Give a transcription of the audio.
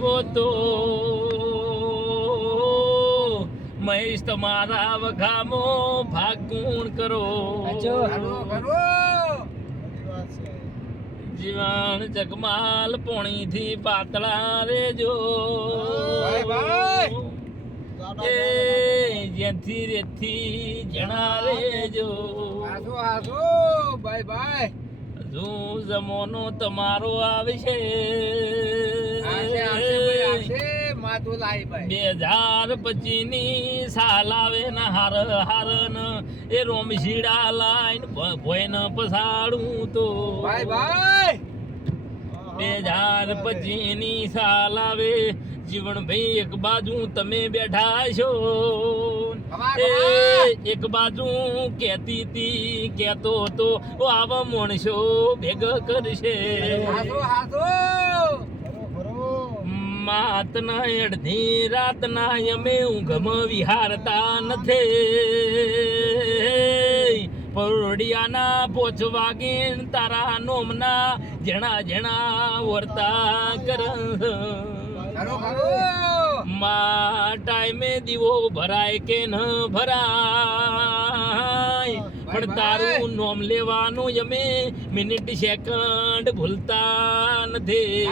દેવો તો મહેશ તમારા વખામો ભાગ ગુણ કરો જીવન જગમાલ પોણી થી પાતળા રેજો એ જેથી રેથી જણા રેજો હજુ જમોનો તમારો આવશે 2025 ની સાલ આવે ને હાર હારન એ રોમશીડા લાઈન ભોયન પસાડું તો 2025 ની સાલ આવે જીવન ભાઈ એક બાજુ તમે બેઠા છો એક બાજુ કેતી તી કેતો તો આવા માણસો ભેગા કરશે માતના અડધી રાતના અમે ઊંઘમાં વિહારતા નથી પરોડિયાના 5 વાગે તારા નોમના જણા જણા વર્તા કર મા ટાઈમે દીવો ભરાય કે ન ભરાય પણ તારું નોમ લેવાનું અમે મિનિટ સેકન્ડ ભૂલતા નથી